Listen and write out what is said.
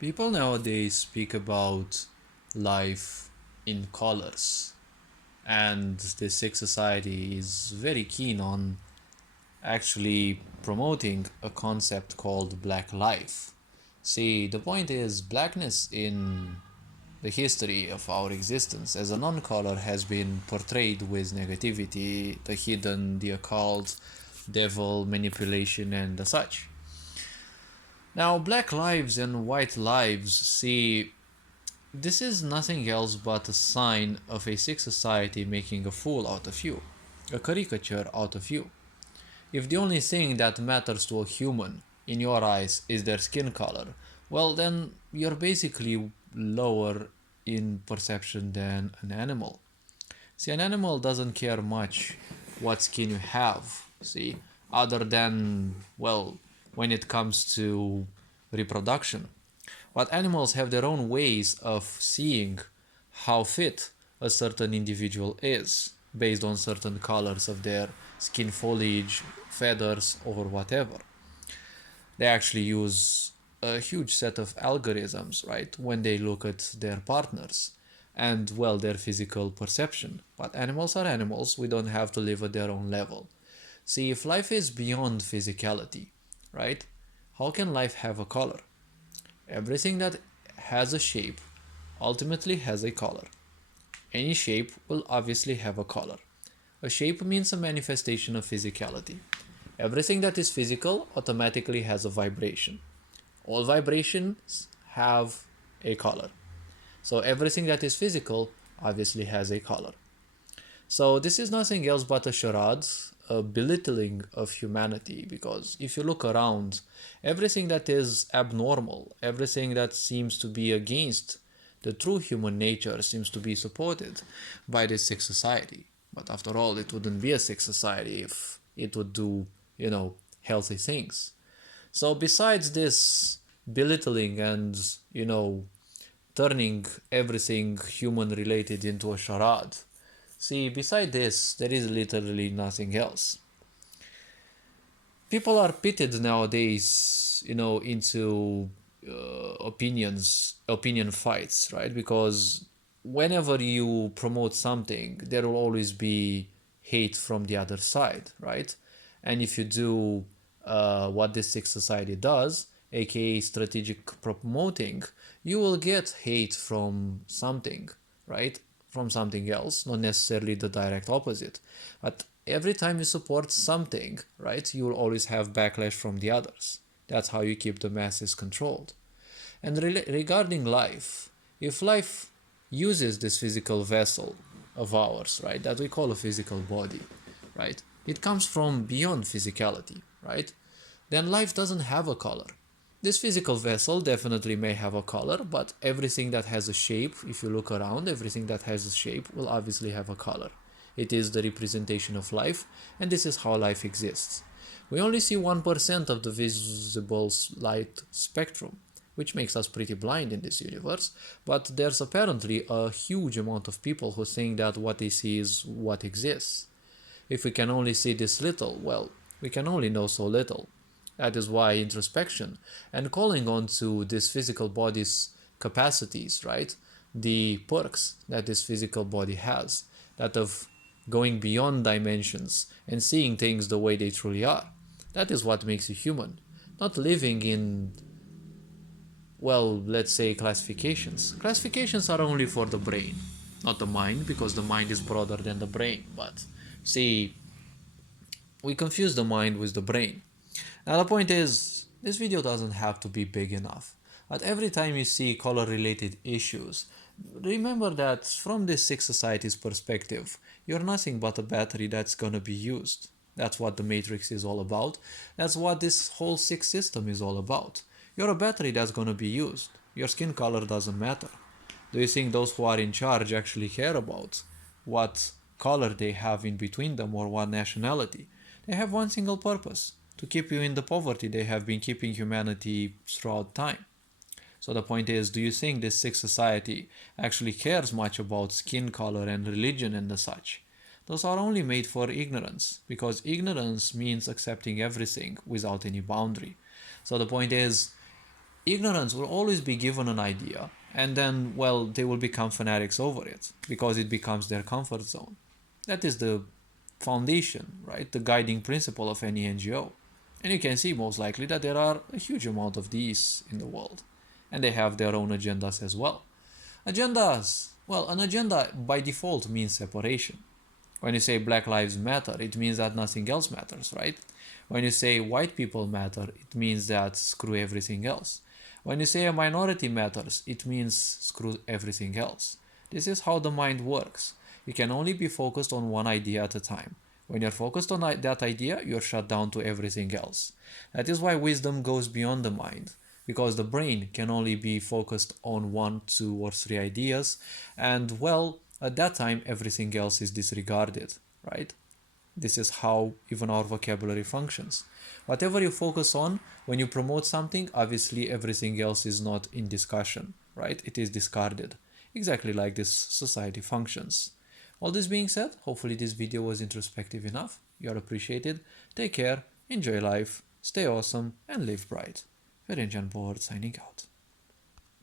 People nowadays speak about life in colors, and the Sikh society is very keen on actually promoting a concept called black life. See, the point is, blackness in the history of our existence as a non color has been portrayed with negativity, the hidden, the occult, devil, manipulation, and the such. Now, black lives and white lives, see, this is nothing else but a sign of a sick society making a fool out of you, a caricature out of you. If the only thing that matters to a human in your eyes is their skin color, well, then you're basically lower in perception than an animal. See, an animal doesn't care much what skin you have, see, other than, well, when it comes to reproduction. But animals have their own ways of seeing how fit a certain individual is based on certain colors of their skin foliage, feathers, or whatever. They actually use a huge set of algorithms, right, when they look at their partners and, well, their physical perception. But animals are animals, we don't have to live at their own level. See, if life is beyond physicality, right, how can life have a color? Everything that has a shape ultimately has a color. Any shape will obviously have a color. A shape means a manifestation of physicality. Everything that is physical automatically has a vibration. All vibrations have a color. So everything that is physical obviously has a color. So this is nothing else but a charade, a belittling of humanity, because if you look around, everything that is abnormal, everything that seems to be against the true human nature seems to be supported by this sick society. But after all, it wouldn't be a sick society if it would do, healthy things. So besides this belittling and, turning everything human related into a charade, see, beside this, there is literally nothing else. People are pitted nowadays, into opinion fights, right? Because whenever you promote something, there will always be hate from the other side, right? And if you do what this sick society does, aka strategic promoting, you will get hate from something, right? From something else, not necessarily the direct opposite. But every time you support something, right, you will always have backlash from the others. That's how you keep the masses controlled. And regarding life, if life uses this physical vessel of ours, right, that we call a physical body, right, it comes from beyond physicality, right, then life doesn't have a color. This physical vessel definitely may have a color, but everything that has a shape, if you look around, everything that has a shape will obviously have a color. It is the representation of life, and this is how life exists. We only see 1% of the visible light spectrum, which makes us pretty blind in this universe, but there's apparently a huge amount of people who think that what they see is what exists. If we can only see this little, well, we can only know so little. That is why introspection and calling on to this physical body's capacities, right? The perks that this physical body has, that of going beyond dimensions and seeing things the way they truly are. That is what makes you human, not living in, well, let's say classifications. Classifications are only for the brain, not the mind, because the mind is broader than the brain. But see, we confuse the mind with the brain. Now the point is, this video doesn't have to be big enough. But every time you see color related issues, remember that from this sick society's perspective, you're nothing but a battery that's gonna be used. That's what the Matrix is all about. That's what this whole sick system is all about. You're a battery that's gonna be used. Your skin color doesn't matter. Do you think those who are in charge actually care about what color they have in between them or what nationality? They have one single purpose: to keep you in the poverty they have been keeping humanity throughout time. So the point is, do you think this sick society actually cares much about skin color and religion and the such? Those are only made for ignorance, because ignorance means accepting everything without any boundary. So the point is, Ignorance will always be given an idea, and then, well, they will become fanatics over it because it becomes their comfort zone. That is the foundation, right? The guiding principle of any NGO. And you can see most likely that there are a huge amount of these in the world, and they have their own agendas as well. Agendas, well, an agenda by default means separation. When you say Black Lives Matter, it means that nothing else matters, right? When you say white people matter, it means that screw everything else. When you say a minority matters, it means screw everything else. This is how the mind works. You can only be focused on one idea at a time. When you're focused on that idea, you're shut down to everything else. That is why wisdom goes beyond the mind, because the brain can only be focused on one, two, or three ideas, and well, at that time, everything else is disregarded, right? This is how even our vocabulary functions. Whatever you focus on, when you promote something, obviously everything else is not in discussion, right? It is discarded. Exactly like this society functions. All this being said, hopefully this video was introspective enough. You're appreciated. Take care, enjoy life, stay awesome, and live bright. Ferenc Board signing out.